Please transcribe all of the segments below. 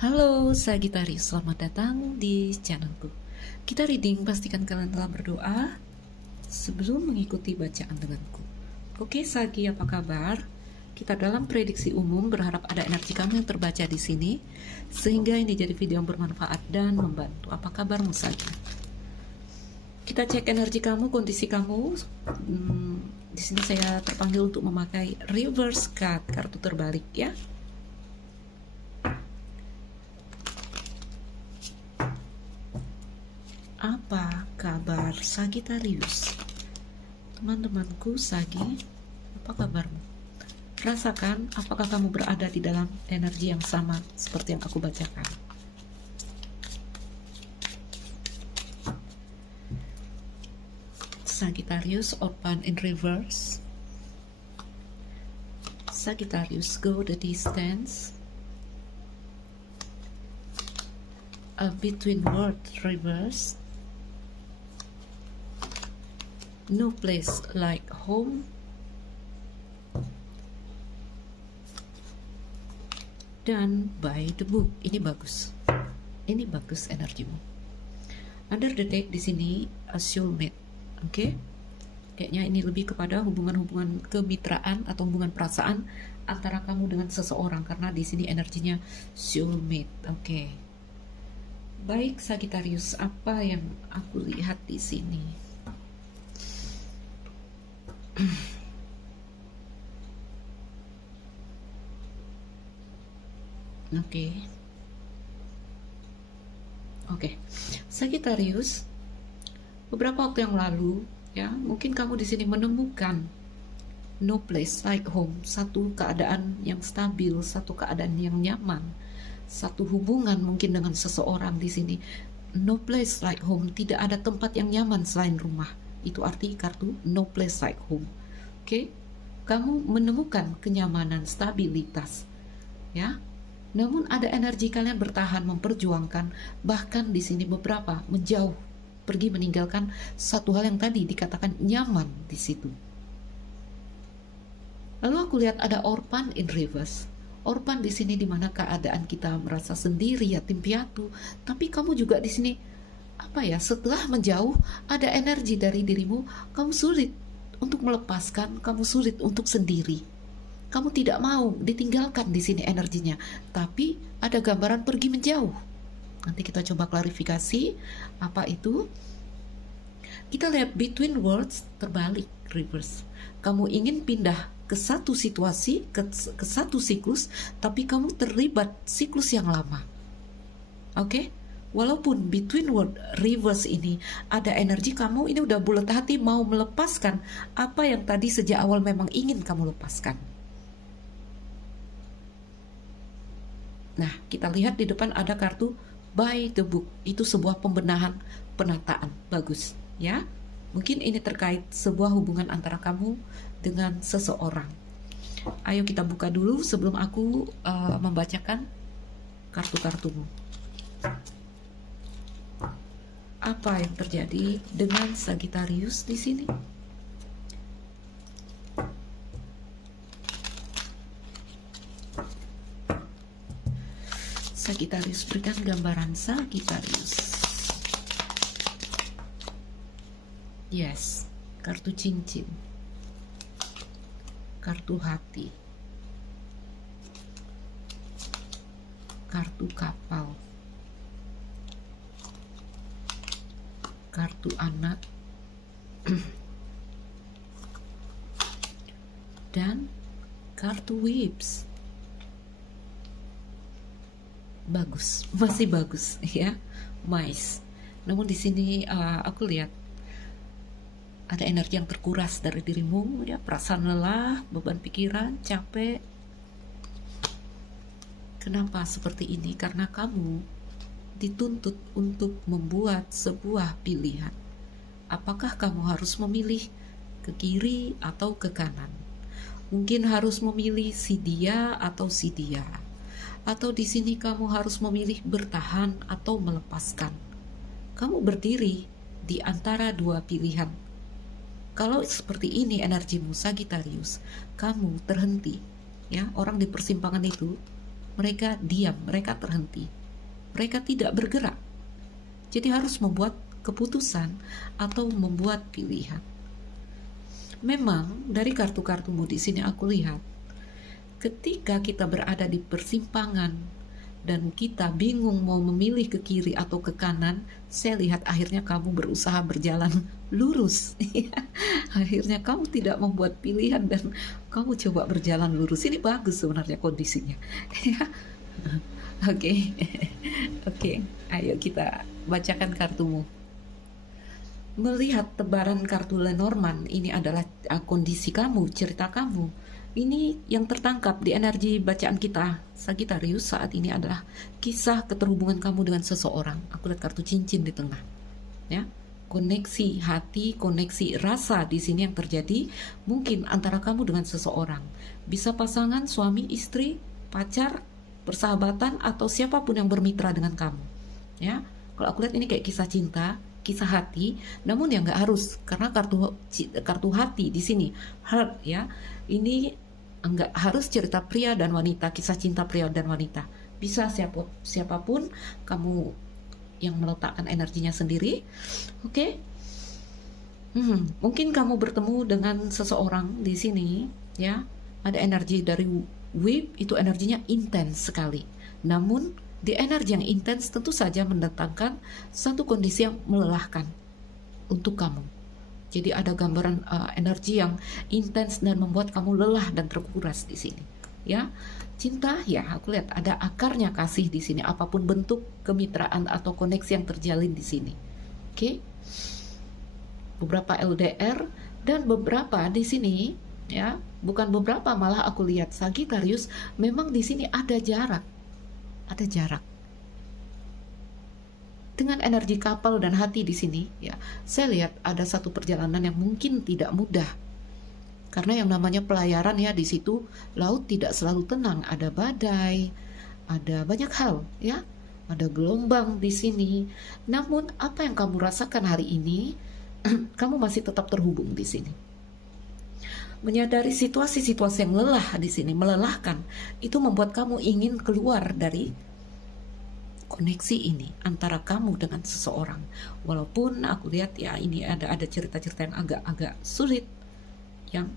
Halo Sagittarius, selamat datang di channelku. Kita reading, pastikan kalian telah berdoa sebelum mengikuti bacaan denganku. Oke Sagi, apa kabar? Kita dalam prediksi umum berharap ada energi kamu yang terbaca di sini, sehingga ini jadi video yang bermanfaat dan membantu. Apa kabarmu Sagi? Kita cek energi kamu, kondisi kamu. Di sini saya terpanggil untuk memakai reverse card, kartu terbalik ya. Apa kabar Sagittarius? Teman-temanku Sagi, apa kabarmu? Rasakan apakah kamu berada di dalam energi yang sama seperti yang aku bacakan. Sagittarius, open in reverse. Sagittarius, go the distance. Between word reverse. No place like home. Dan by the book. Ini bagus. Ini bagus energimu. Under the deck di sini a soulmate. Oke? Kayaknya ini lebih kepada hubungan-hubungan kemitraan atau hubungan perasaan antara kamu dengan seseorang, karena di sini energinya soulmate. Oke. Baik Sagittarius, apa yang aku lihat di sini? Oke. Sagittarius, beberapa waktu yang lalu ya, mungkin kamu di sini menemukan no place like home, satu keadaan yang stabil, satu keadaan yang nyaman, satu hubungan mungkin dengan seseorang di sini. No place like home, tidak ada tempat yang nyaman selain rumah. Itu arti kartu no place like home. Oke? Kamu menemukan kenyamanan, stabilitas. Ya. Namun ada energi kalian bertahan, memperjuangkan, bahkan di sini beberapa menjauh, pergi meninggalkan satu hal yang tadi dikatakan nyaman di situ. Lalu aku lihat ada orphan in reverse. Orphan di sini dimana keadaan kita merasa sendiri, yatim piatu, tapi kamu juga di sini setelah menjauh ada energi dari dirimu, kamu sulit untuk melepaskan, kamu sulit untuk sendiri. Kamu tidak mau ditinggalkan di sini energinya, tapi ada gambaran pergi menjauh. Nanti kita coba klarifikasi apa itu. Kita lihat between words terbalik, reverse. Kamu ingin pindah ke satu situasi, ke satu siklus, tapi kamu terlibat siklus yang lama. Oke? Walaupun between word reverse ini ada energi kamu ini udah bulat hati mau melepaskan apa yang tadi sejak awal memang ingin kamu lepaskan. Nah, kita lihat di depan ada kartu by the book. Itu sebuah pembenahan, penataan. Bagus, ya. Mungkin ini terkait sebuah hubungan antara kamu dengan seseorang. Ayo kita buka dulu sebelum aku membacakan kartu-kartumu. Apa yang terjadi dengan Sagittarius di sini? Sagittarius, berikan gambaran Sagittarius. Yes, kartu cincin, kartu hati, kartu kapal, kartu anak, dan kartu whips. Bagus, masih bagus ya, mice. Namun di sini aku lihat ada energi yang terkuras dari dirimu ya, perasaan lelah, beban pikiran, capek. Kenapa seperti ini? Karena kamu dituntut untuk membuat sebuah pilihan. Apakah kamu harus memilih ke kiri atau ke kanan? Mungkin harus memilih si dia atau si dia. Atau di sini kamu harus memilih bertahan atau melepaskan. Kamu berdiri di antara dua pilihan. Kalau seperti ini energimu Sagittarius, kamu terhenti. Ya, orang di persimpangan itu mereka diam, mereka terhenti, mereka tidak bergerak. Jadi harus membuat keputusan atau membuat pilihan. Memang dari kartu-kartumu di sini aku lihat, ketika kita berada di persimpangan dan kita bingung mau memilih ke kiri atau ke kanan, saya lihat akhirnya kamu berusaha berjalan lurus. Akhirnya kamu tidak membuat pilihan dan kamu coba berjalan lurus. Ini bagus sebenarnya kondisinya. Oke. Oke, ayo kita bacakan kartumu. Melihat tebaran kartu Lenormand, ini adalah kondisi kamu, cerita kamu. Ini yang tertangkap di energi bacaan kita, Sagittarius, saat ini adalah kisah keterhubungan kamu dengan seseorang. Aku lihat kartu cincin di tengah. Ya, koneksi hati, koneksi rasa di sini yang terjadi mungkin antara kamu dengan seseorang. Bisa pasangan, suami, istri, pacar, persahabatan, atau siapapun yang bermitra dengan kamu. Ya, kalau aku lihat ini kayak kisah cinta, kisah hati, namun ya nggak harus, karena kartu hati di sini heart, ya, ini nggak harus cerita pria dan wanita, kisah cinta pria dan wanita, bisa siapapun kamu yang meletakkan energinya sendiri. Oke. Mungkin kamu bertemu dengan seseorang di sini, ya, ada energi dari whip, itu energinya intens sekali, namun di energi yang intens tentu saja mendatangkan satu kondisi yang melelahkan untuk kamu. Jadi ada gambaran energi yang intens dan membuat kamu lelah dan terkuras di sini. Ya, cinta, ya, aku lihat ada akarnya kasih di sini. Apapun bentuk kemitraan atau koneksi yang terjalin di sini. Oke, beberapa LDR dan beberapa di sini, ya, bukan beberapa, malah aku lihat Sagittarius memang di sini ada jarak. Ada jarak dengan energi kapal dan hati di sini, ya. Saya lihat ada satu perjalanan yang mungkin tidak mudah, karena yang namanya pelayaran, ya, di situ laut tidak selalu tenang, ada badai, ada banyak hal, ya, ada gelombang di sini. Namun apa yang kamu rasakan hari ini, kamu masih tetap terhubung di sini. Menyadari situasi-situasi yang lelah di sini, melelahkan, itu membuat kamu ingin keluar dari koneksi ini antara kamu dengan seseorang. Walaupun aku lihat, ya, ini ada cerita-cerita yang agak sulit yang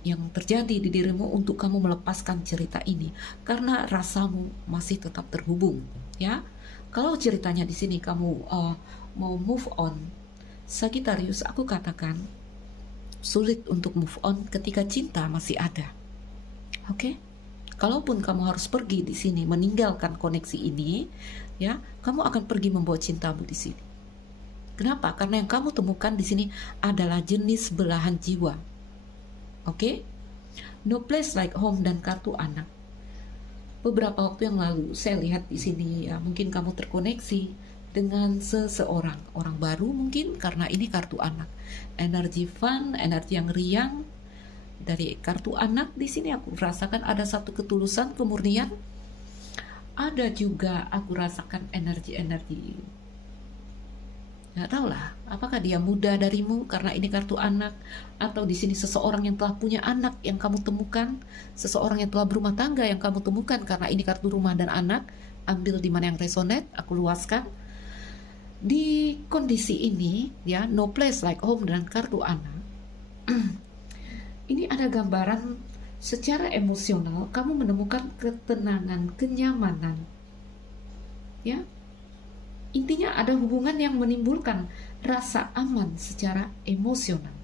yang terjadi di dirimu untuk kamu melepaskan cerita ini, karena rasamu masih tetap terhubung, ya. Kalau ceritanya di sini kamu mau move on, Sagittarius, aku katakan sulit untuk move on ketika cinta masih ada. Oke? Kalaupun kamu harus pergi di sini, meninggalkan koneksi ini, ya, kamu akan pergi membawa cintamu di sini. Kenapa? Karena yang kamu temukan di sini adalah jenis belahan jiwa. Oke? No place like home dan kartu anak. Beberapa waktu yang lalu saya lihat di sini, ya, mungkin kamu terkoneksi dengan seseorang, orang baru mungkin, karena ini kartu anak. Energi fun, energi yang riang dari kartu anak di sini aku rasakan ada satu ketulusan, kemurnian. Ada juga aku rasakan energi-energi, nggak tahu lah, apakah dia muda darimu karena ini kartu anak, atau di sini seseorang yang telah punya anak yang kamu temukan, seseorang yang telah berumah tangga yang kamu temukan karena ini kartu rumah dan anak. Ambil di mana yang resonate, aku luaskan. Di kondisi ini, ya, no place like home dan kartu anak, ini ada gambaran secara emosional kamu menemukan ketenangan, kenyamanan, ya. Intinya ada hubungan yang menimbulkan rasa aman secara emosional.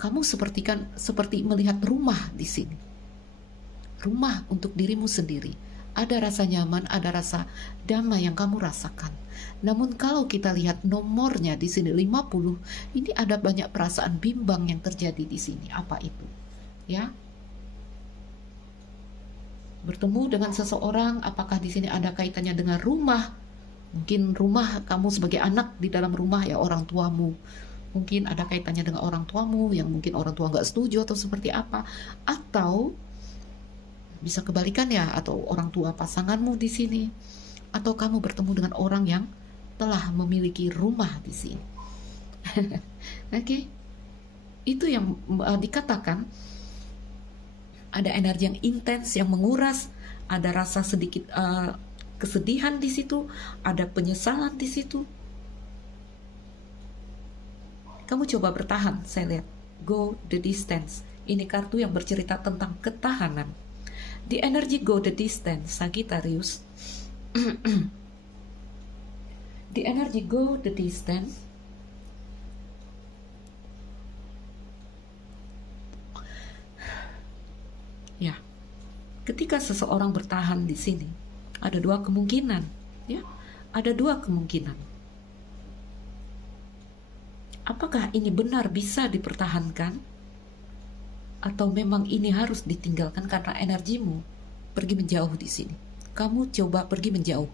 Kamu seperti melihat rumah di sini, rumah untuk dirimu sendiri. Ada rasa nyaman, ada rasa damai yang kamu rasakan. Namun kalau kita lihat nomornya di sini 50, ini ada banyak perasaan bimbang yang terjadi di sini. Apa itu? Ya. Bertemu dengan seseorang, apakah di sini ada kaitannya dengan rumah? Mungkin rumah kamu sebagai anak di dalam rumah, ya, orang tuamu. Mungkin ada kaitannya dengan orang tuamu yang mungkin orang tua nggak setuju atau seperti apa. Atau bisa kebalikan, ya, atau orang tua pasanganmu di sini, atau kamu bertemu dengan orang yang telah memiliki rumah di sini. Oke, itu yang dikatakan Ada energi yang intens, yang menguras, ada rasa sedikit kesedihan di situ, ada penyesalan di situ. Kamu coba bertahan, saya lihat. Go the distance. Ini kartu yang bercerita tentang ketahanan. Di energi go the distance, Sagittarius. Di energi go the distance, ya, ketika seseorang bertahan di sini, ada dua kemungkinan, ya, ada dua kemungkinan. Apakah ini benar bisa dipertahankan, atau memang ini harus ditinggalkan karena energimu pergi menjauh di sini. Kamu coba pergi menjauh,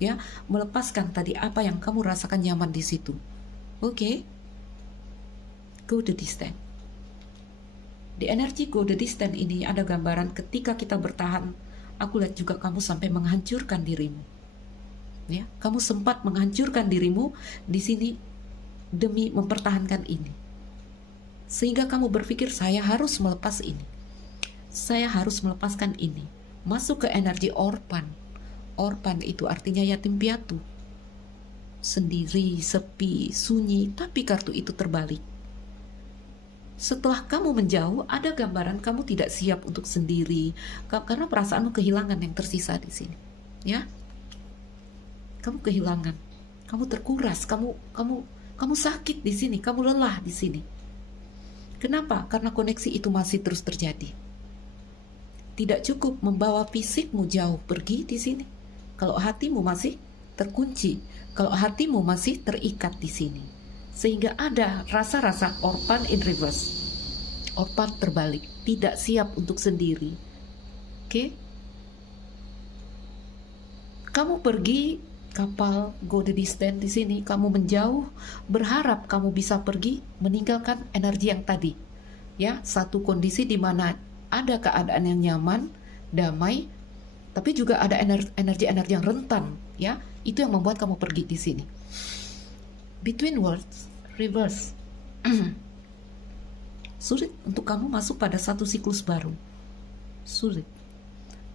ya, melepaskan tadi apa yang kamu rasakan nyaman di situ. Oke, go the distance. Di energi go the distance ini ada gambaran ketika kita bertahan. Aku lihat juga kamu sampai menghancurkan dirimu, ya, kamu sempat menghancurkan dirimu di sini demi mempertahankan ini, sehingga kamu berpikir saya harus melepas ini, saya harus melepaskan ini. Masuk ke energi orpan. Orpan itu artinya yatim piatu, sendiri, sepi, sunyi. Tapi kartu itu terbalik. Setelah kamu menjauh, ada gambaran kamu tidak siap untuk sendiri, karena perasaanmu kehilangan yang tersisa di sini, ya. Kamu kehilangan, kamu terkuras, kamu sakit di sini, kamu lelah di sini. Kenapa? Karena koneksi itu masih terus terjadi. Tidak cukup membawa fisikmu jauh pergi di sini, kalau hatimu masih terkunci, kalau hatimu masih terikat di sini. Sehingga ada rasa-rasa orphan in reverse. Orphan terbalik, tidak siap untuk sendiri. Oke? Kamu pergi kapal go the distance di sini, kamu menjauh, berharap kamu bisa pergi meninggalkan energi yang tadi, ya, satu kondisi di mana ada keadaan yang nyaman, damai, tapi juga ada energi-energi yang rentan, ya, itu yang membuat kamu pergi di sini. Between worlds, reverse. Sulit untuk kamu masuk pada satu siklus baru, sulit.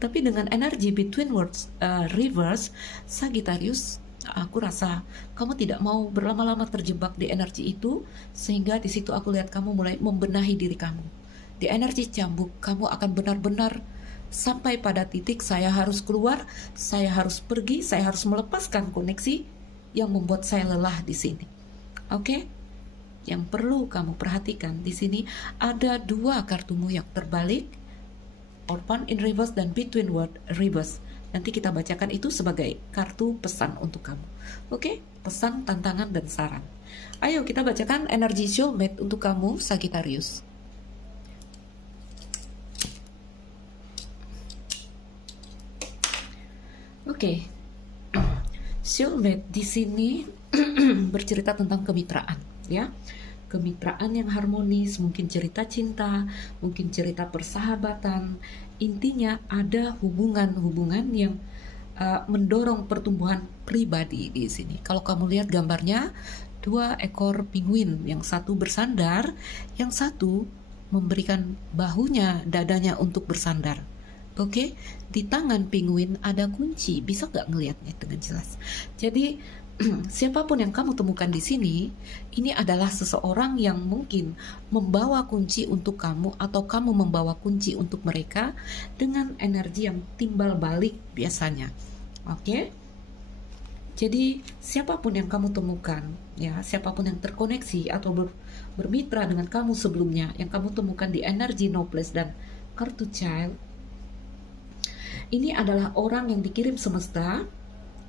Tapi dengan energi between worlds, reverse, Sagittarius, aku rasa kamu tidak mau berlama-lama terjebak di energi itu, sehingga di situ aku lihat kamu mulai membenahi diri kamu. Di energi cambuk, kamu akan benar-benar sampai pada titik saya harus keluar, saya harus pergi, saya harus melepaskan koneksi yang membuat saya lelah di sini. Oke? Yang perlu kamu perhatikan di sini ada dua kartumu yang terbalik, orphan in reverse dan between world reverse. Nanti kita bacakan itu sebagai kartu pesan untuk kamu. Oke? Pesan, tantangan, dan saran. Ayo kita bacakan energi soulmate untuk kamu, Sagittarius. Oke. Soulmate di sini bercerita tentang kemitraan, ya. Kemitraan yang harmonis, mungkin cerita cinta, mungkin cerita persahabatan. Intinya ada hubungan-hubungan yang mendorong pertumbuhan pribadi di sini. Kalau kamu lihat gambarnya, dua ekor penguin, yang satu bersandar, yang satu memberikan bahunya, dadanya untuk bersandar. Oke, di tangan penguin ada kunci, bisa nggak ngelihatnya dengan jelas? Jadi siapapun yang kamu temukan di sini, ini adalah seseorang yang mungkin membawa kunci untuk kamu, atau kamu membawa kunci untuk mereka dengan energi yang timbal balik biasanya. Oke? Jadi siapapun yang kamu temukan, ya, siapapun yang terkoneksi atau bermitra dengan kamu sebelumnya, yang kamu temukan di energi Nobles dan kartu Child, ini adalah orang yang dikirim semesta,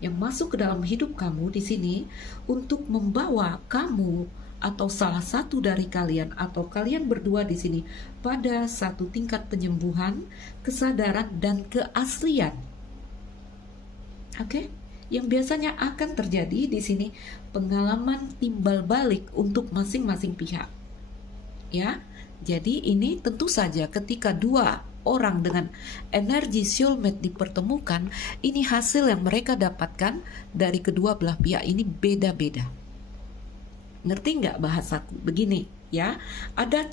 yang masuk ke dalam hidup kamu di sini untuk membawa kamu atau salah satu dari kalian atau kalian berdua di sini pada satu tingkat penyembuhan, kesadaran, dan keaslian. Oke? Yang biasanya akan terjadi di sini pengalaman timbal balik untuk masing-masing pihak. Ya. Jadi ini tentu saja ketika dua orang dengan energi soulmate dipertemukan, ini hasil yang mereka dapatkan dari kedua belah pihak ini beda-beda. Ngerti nggak bahasaku? Begini, ya, ada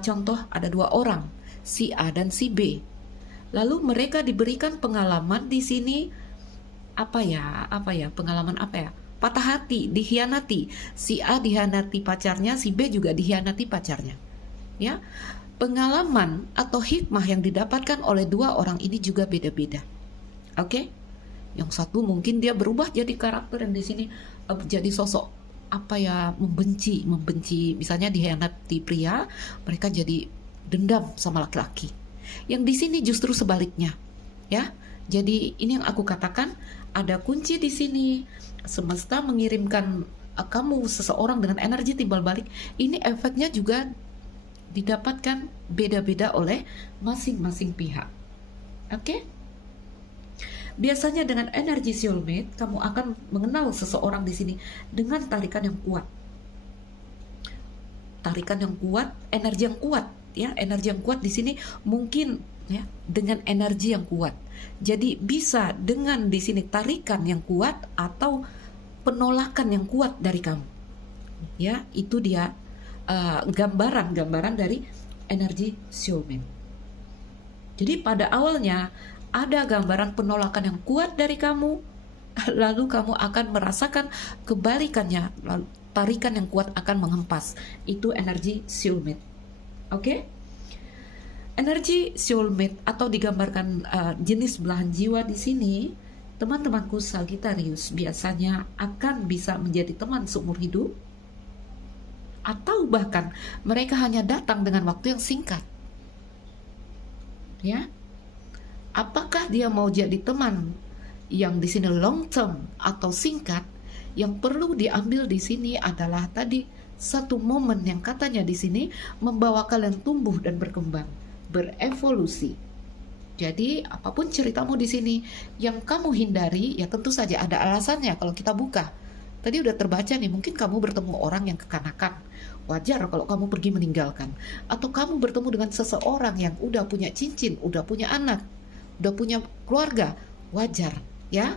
contoh, ada dua orang si A dan si B. Lalu mereka diberikan pengalaman di sini, pengalaman apa ya? Patah hati, dikhianati. Si A dikhianati pacarnya, si B juga dikhianati pacarnya. Ya, pengalaman atau hikmah yang didapatkan oleh dua orang ini juga beda-beda. Oke? Yang satu mungkin dia berubah jadi karakter yang di sini jadi sosok membenci, misalnya dikhianati pria, mereka jadi dendam sama laki-laki. Yang di sini justru sebaliknya, ya. Jadi ini yang aku katakan, ada kunci di sini. Semesta mengirimkan kamu seseorang dengan energi timbal balik. Ini efeknya juga didapatkan beda-beda oleh masing-masing pihak. Oke? Biasanya dengan energi soulmate, kamu akan mengenal seseorang di sini dengan tarikan yang kuat. Tarikan yang kuat, energi yang kuat. Ya, energi yang kuat di sini mungkin ya dengan energi yang kuat. Jadi bisa dengan di sini tarikan yang kuat atau penolakan yang kuat dari kamu. Ya, itu dia gambaran dari energi soulmate. Jadi pada awalnya ada gambaran penolakan yang kuat dari kamu, lalu kamu akan merasakan kebalikannya, lalu tarikan yang kuat akan menghempas. Itu energi soulmate. Oke? Energi soulmate atau digambarkan jenis belahan jiwa di sini, teman-temanku Sagittarius biasanya akan bisa menjadi teman seumur hidup, atau bahkan mereka hanya datang dengan waktu yang singkat. Ya, apakah dia mau jadi teman yang di sini long term atau singkat? Yang perlu diambil di sini adalah tadi satu momen yang katanya di sini membawa kalian tumbuh dan berkembang, berevolusi. Jadi apapun ceritamu di sini yang kamu hindari, ya tentu saja ada alasannya. Kalau kita buka, tadi udah terbaca nih, mungkin kamu bertemu orang yang kekanakan. Wajar kalau kamu pergi meninggalkan. Atau kamu bertemu dengan seseorang yang udah punya cincin, udah punya anak, udah punya keluarga. Wajar, ya.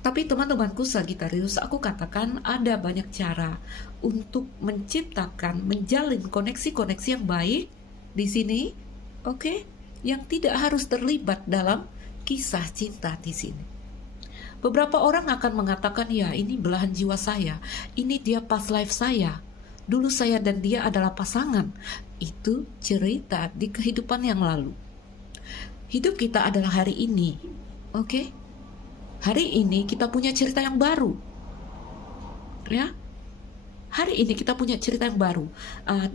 Tapi teman-temanku Sagittarius, aku katakan ada banyak cara untuk menciptakan, menjalin koneksi-koneksi yang baik di sini, oke? Yang tidak harus terlibat dalam kisah cinta di sini. Beberapa orang akan mengatakan, ya ini belahan jiwa saya, ini dia past life saya, dulu saya dan dia adalah pasangan. Itu cerita di kehidupan yang lalu. Hidup kita adalah hari ini, oke? Hari ini kita punya cerita yang baru, ya. Hari ini kita punya cerita yang baru.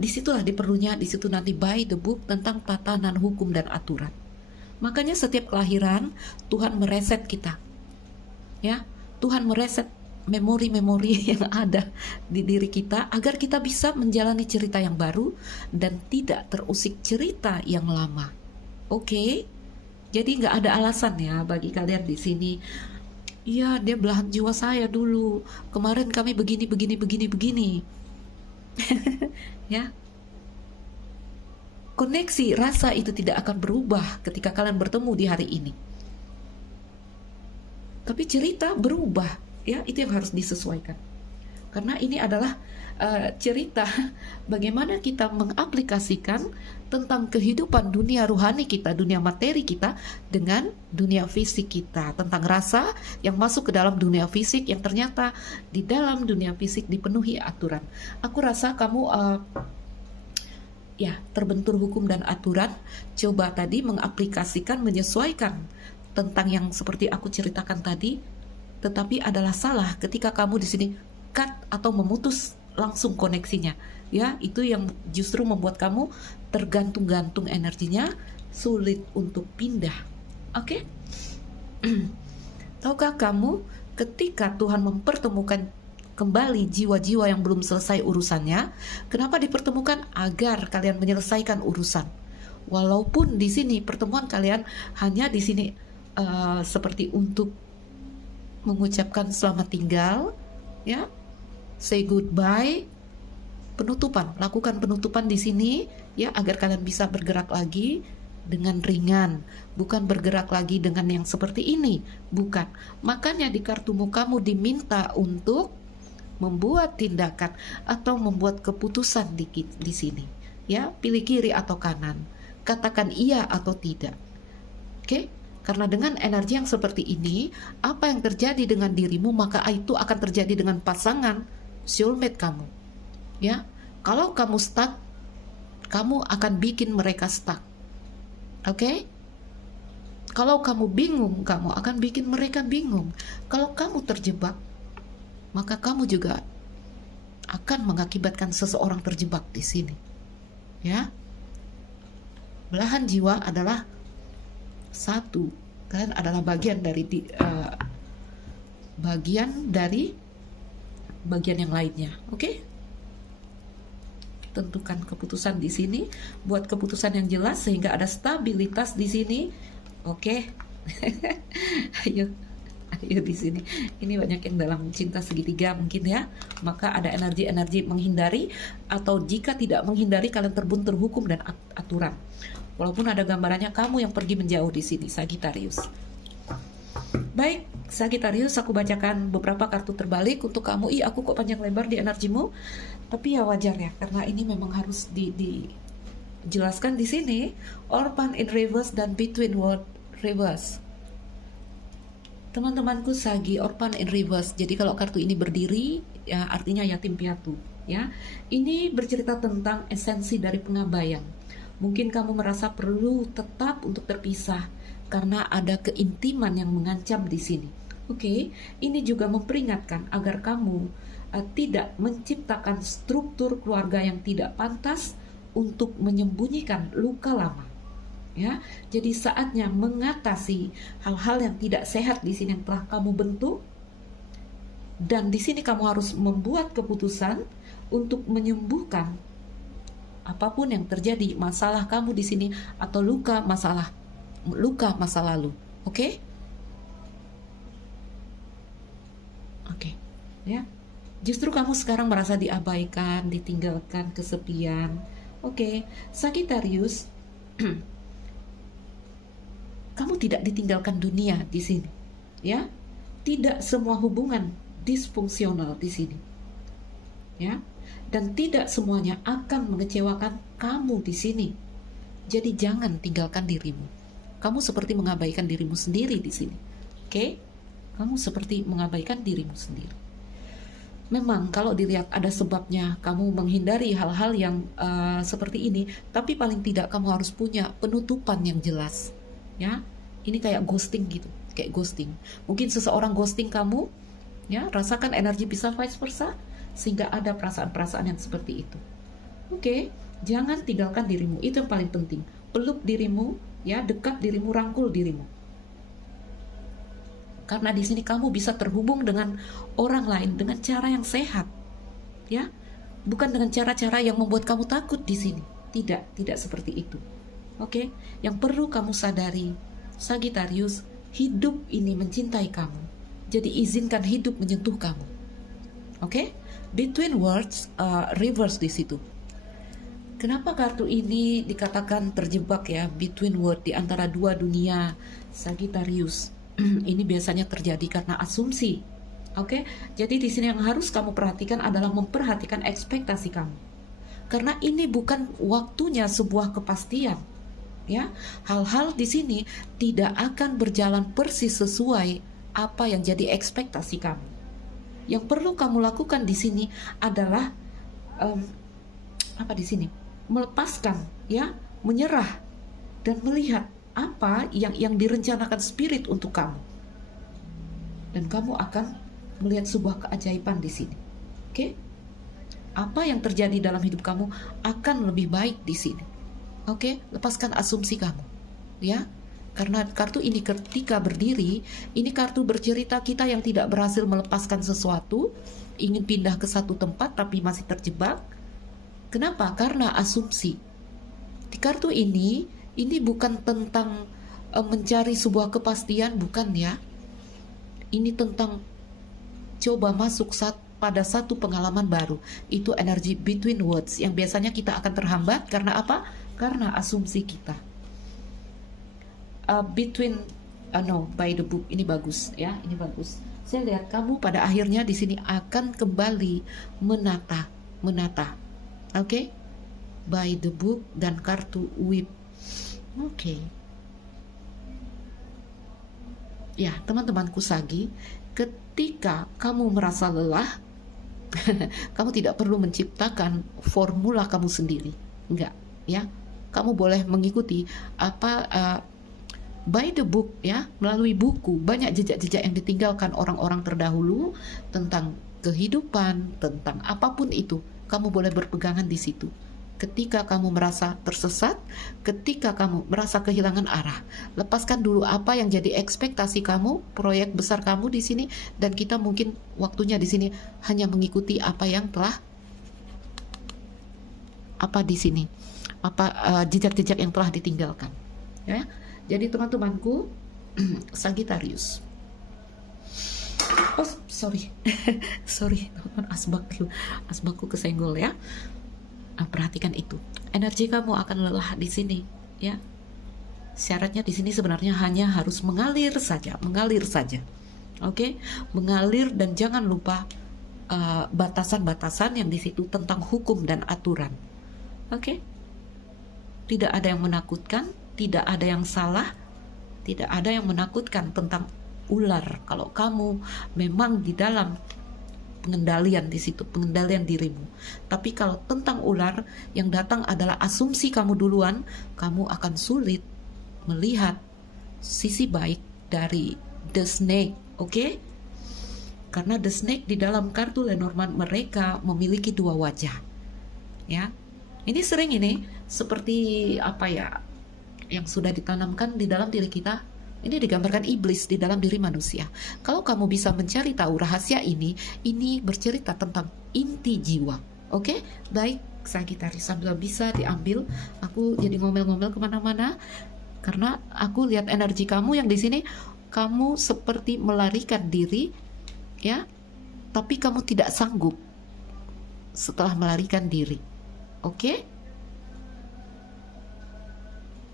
Disitulah diperlunya, disitu nanti by the book tentang tatanan hukum dan aturan. Makanya setiap kelahiran Tuhan mereset kita, ya. Tuhan mereset memori-memori yang ada di diri kita agar kita bisa menjalani cerita yang baru dan tidak terusik cerita yang lama. Oke? Jadi nggak ada alasan ya bagi kalian di sini. Iya, dia belahan jiwa saya dulu. Kemarin kami begini. Ya. Koneksi rasa itu tidak akan berubah ketika kalian bertemu di hari ini. Tapi cerita berubah, ya, itu yang harus disesuaikan. Karena ini adalah cerita bagaimana kita mengaplikasikan tentang kehidupan dunia ruhani kita, dunia materi kita dengan dunia fisik kita, tentang rasa yang masuk ke dalam dunia fisik yang ternyata di dalam dunia fisik dipenuhi aturan. Aku rasa kamu terbentur hukum dan aturan. Coba tadi mengaplikasikan, menyesuaikan tentang yang seperti aku ceritakan tadi, tetapi adalah salah ketika kamu di sini cut atau memutus langsung koneksinya, ya. Itu yang justru membuat kamu tergantung-gantung energinya, sulit untuk pindah. Oke? Tahukah kamu ketika Tuhan mempertemukan kembali jiwa-jiwa yang belum selesai urusannya, kenapa dipertemukan? Agar kalian menyelesaikan urusan. Walaupun di sini pertemuan kalian hanya di sini seperti untuk mengucapkan selamat tinggal, ya. Say goodbye, penutupan, lakukan penutupan di sini, ya, agar kalian bisa bergerak lagi dengan ringan, bukan bergerak lagi dengan yang seperti ini, bukan. Makanya di kartu mukamu diminta untuk membuat tindakan atau membuat keputusan di sini, ya, pilih kiri atau kanan. katakan iya atau tidak. Oke? Karena dengan energi yang seperti ini, apa yang terjadi dengan dirimu, maka itu akan terjadi dengan pasangan soulmate kamu. Ya, kalau kamu stuck, kamu akan bikin mereka stuck. Oke? Kalau kamu bingung, kamu akan bikin mereka bingung. Kalau kamu terjebak, maka kamu juga akan mengakibatkan seseorang terjebak di sini. Ya. Belahan jiwa adalah satu, kalian adalah bagian dari bagian yang lainnya. Oke? Tentukan keputusan di sini, buat keputusan yang jelas sehingga ada stabilitas di sini. Oke? Ayo di sini. Ini banyak yang dalam cinta segitiga mungkin ya. Maka ada energi-energi menghindari, atau jika tidak menghindari kalian terbuntur hukum dan aturan. Walaupun ada gambarannya kamu yang pergi menjauh di sini, Sagittarius. Baik, Sagittarius, aku bacakan beberapa kartu terbalik untuk kamu. Aku kok panjang lebar di energimu, tapi ya wajar ya, karena ini memang harus dijelaskan di sini. Orphan in reverse dan Between World reverse. Teman-temanku Sagi, Orphan in reverse. Jadi kalau kartu ini berdiri, ya artinya yatim piatu. Ya, ini bercerita tentang esensi dari pengabaian. Mungkin kamu merasa perlu tetap untuk terpisah karena ada keintiman yang mengancam di sini. Oke, ini juga memperingatkan agar kamu tidak menciptakan struktur keluarga yang tidak pantas untuk menyembunyikan luka lama. Ya, jadi saatnya mengatasi hal-hal yang tidak sehat di sini yang telah kamu bentuk, dan di sini kamu harus membuat keputusan untuk menyembuhkan apapun yang terjadi, masalah kamu di sini atau luka masa lalu. Oke? Oke. Ya. Justru kamu sekarang merasa diabaikan, ditinggalkan, kesepian. Oke, Sagittarius, kamu tidak ditinggalkan dunia di sini. Ya. Tidak semua hubungan disfungsional di sini. Ya. Dan tidak semuanya akan mengecewakan kamu di sini. Jadi jangan tinggalkan dirimu. Kamu seperti mengabaikan dirimu sendiri di sini. Oke? Kamu seperti mengabaikan dirimu sendiri. Memang kalau dilihat ada sebabnya kamu menghindari hal-hal yang seperti ini, tapi paling tidak kamu harus punya penutupan yang jelas. Ya, ini kayak ghosting gitu, kayak ghosting. Mungkin seseorang ghosting kamu, ya, rasakan energi bisa vice versa, sehingga ada perasaan-perasaan yang seperti itu. Oke, jangan tinggalkan dirimu, itu yang paling penting. Peluk dirimu, ya, dekat dirimu, rangkul dirimu. Karena di sini kamu bisa terhubung dengan orang lain dengan cara yang sehat, ya, bukan dengan cara-cara yang membuat kamu takut di sini. Tidak seperti itu. Oke, yang perlu kamu sadari, Sagittarius, hidup ini mencintai kamu. Jadi izinkan hidup menyentuh kamu. Oke? Between Worlds reverse di situ. Kenapa kartu ini dikatakan terjebak ya, between world, di antara dua dunia, Sagittarius? Ini biasanya terjadi karena asumsi. Oke? Jadi di sini yang harus kamu perhatikan adalah memperhatikan ekspektasi kamu. Karena ini bukan waktunya sebuah kepastian. Ya, hal-hal di sini tidak akan berjalan persis sesuai apa yang jadi ekspektasi kamu. Yang perlu kamu lakukan di sini adalah melepaskan, ya, menyerah dan melihat apa yang direncanakan spirit untuk kamu. Dan kamu akan melihat sebuah keajaiban di sini. Oke? Apa yang terjadi dalam hidup kamu akan lebih baik di sini. Oke? Lepaskan asumsi kamu. Ya? Karena kartu ini ketika berdiri, ini kartu bercerita kita yang tidak berhasil melepaskan sesuatu, ingin pindah ke satu tempat tapi masih terjebak. Kenapa? Karena asumsi. Di kartu ini bukan tentang mencari sebuah kepastian, bukan ya. Ini tentang coba masuk pada satu pengalaman baru. Itu energi between worlds yang biasanya kita akan terhambat karena apa? Karena asumsi kita. By the book, ini bagus ya, ini bagus. Saya lihat kamu pada akhirnya di sini akan kembali menata. Oke? By the book dan kartu whip. Oke. Ya, teman-temanku Sagi, ketika kamu merasa lelah, kamu tidak perlu menciptakan formula kamu sendiri. Enggak, ya. Kamu boleh mengikuti apa by the book, ya, melalui buku. Banyak jejak-jejak yang ditinggalkan orang-orang terdahulu tentang kehidupan, tentang apapun itu. Kamu boleh berpegangan di situ. Ketika kamu merasa tersesat, ketika kamu merasa kehilangan arah, lepaskan dulu apa yang jadi ekspektasi kamu, proyek besar kamu di sini, dan kita mungkin waktunya di sini hanya mengikuti apa yang telah apa di sini, apa jejak-jejak yang telah ditinggalkan. Ya, jadi teman-temanku, Sagittarius. Oh, sorry, sorry, teman asbakku kesenggol ya. Perhatikan itu. Energi kamu akan lelah di sini, ya. Syaratnya di sini sebenarnya hanya harus mengalir saja, mengalir saja. Oke, mengalir, dan jangan lupa batasan-batasan yang di situ tentang hukum dan aturan. Oke. Tidak ada yang menakutkan, tidak ada yang salah, tidak ada yang menakutkan tentang ular. Kalau kamu memang di dalam pengendalian di situ, pengendalian dirimu. Tapi kalau tentang ular, yang datang adalah asumsi kamu duluan, kamu akan sulit melihat sisi baik dari the snake, oke? Karena the snake di dalam kartu Lenormand mereka memiliki dua wajah, ya. Ini sering ini seperti apa ya, yang sudah ditanamkan di dalam diri kita. Ini digambarkan iblis di dalam diri manusia. Kalau kamu bisa mencari tahu rahasia ini bercerita tentang inti jiwa. Oke? Baik, Sagittarius, sambil bisa diambil. Aku jadi ngomel-ngomel kemana-mana karena aku lihat energi kamu yang di sini. Kamu seperti melarikan diri, ya, tapi kamu tidak sanggup setelah melarikan diri. Oke?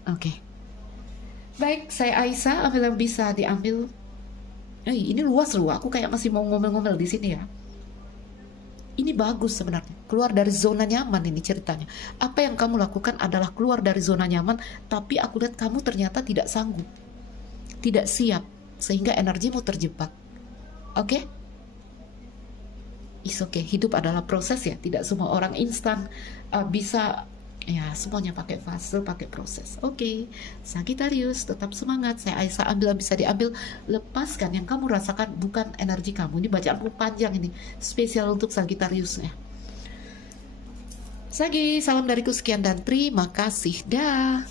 Oke. Baik, saya Aisyah, ambil yang bisa diambil. Ini luas loh, aku kayak masih mau ngomel-ngomel di sini ya. Ini bagus sebenarnya, keluar dari zona nyaman ini ceritanya. Apa yang kamu lakukan adalah keluar dari zona nyaman, tapi aku lihat kamu ternyata tidak sanggup, tidak siap, sehingga energimu terjebak. Oke? It's okay, hidup adalah proses ya, tidak semua orang instan bisa. Ya, semuanya pakai fase, pakai proses. Oke, Sagittarius, tetap semangat. Saya Aisyah, ambil yang bisa diambil. Lepaskan yang kamu rasakan, bukan energi kamu. Ini bacaan panjang ini, spesial untuk Sagittarius ya. Sagi, salam dariku sekian dan terima kasih. Dah.